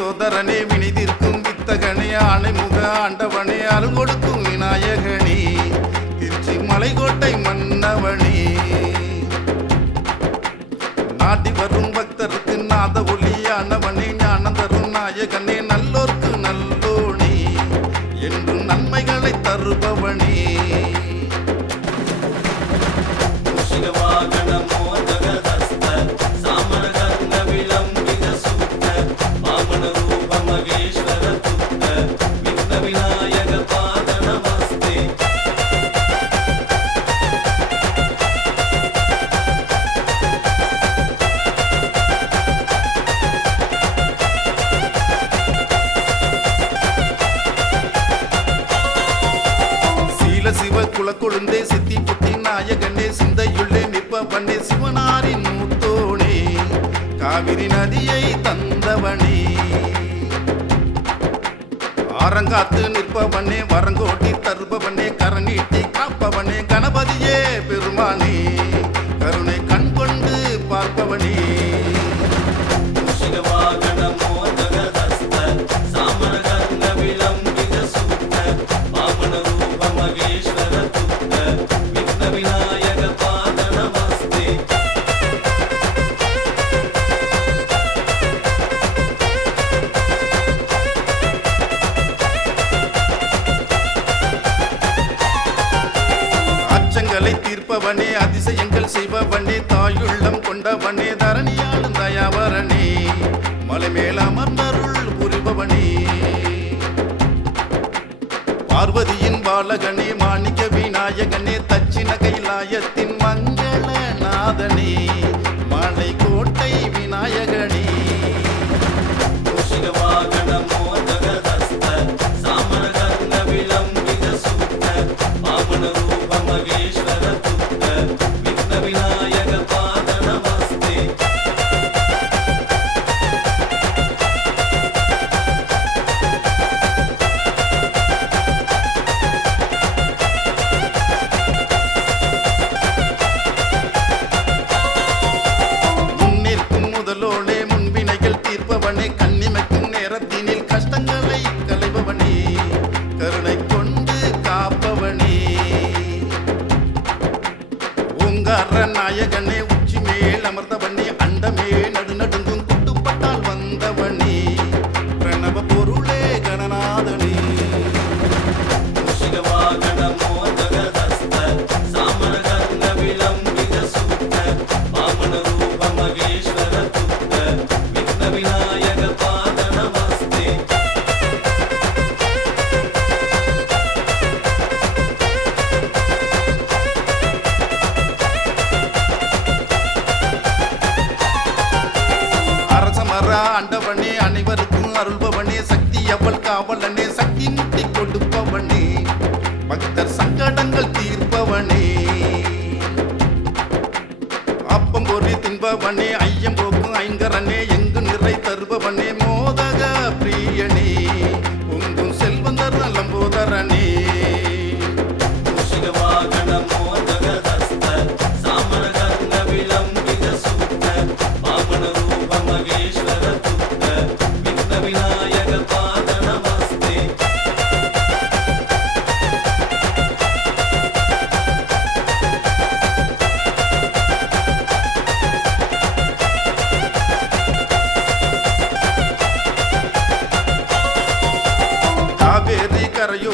சோதரனே வினிதிருக்கும் வித்தகனே ஆணைமுக ஆண்டவனே அருங்கொடுக்கும் விநாயகனே திருச்சி மலைக்கோட்டை மன்னவனே. நாட்டி வரும் பக்தருக்கு நாத ஒளியானவனே ஞானம் தரும் நாயகனே நல்லோர்க்கு நல்லோனே என்றும் நன்மைகளை தருபவனே. சிவ குலக்கொழுந்தே சித்தி புத்தி நாயகனே சிந்தையுள்ளே நிற்பவனே சிவனாரின் மூத்தோனே காவிரி நதியை தந்தவனே. ஆரங்காத்து நிற்பவனே வரங்கோட்டி தருபவனே கரநீட்டி காப்பவனே கணபதியே பெருமானே. அச்சங்களை அதிசயங்கள் செய்பவனே தாயுள்ளம் கொண்டவனே தரணியாளும் தயாவரனே மலை மேல் அமர்ந்தருள் புரிபவனே. பார்வதியின் பாலகனே மாணிக்க விநாயகனே தட்சிண கைலாயத்தின் மங்கள நாதனே மலை கோட்டை விநாயகனே. ஓங்கார நாயகனே உச்சி மேல் அமர்ந்த பண்ணி அரசமர அண்டவனே அனைவருக்கும் அருள்பவனே சக்தி அவள் காவலனே சக்தி முட்டி கொடுப்பவனே பக்தர் சங்கடங்கள் தீர்ப்பவனே. அப்பம் பொறி தின்பவனே ஐயம் போக்கும் ஐங்கரனே Carayú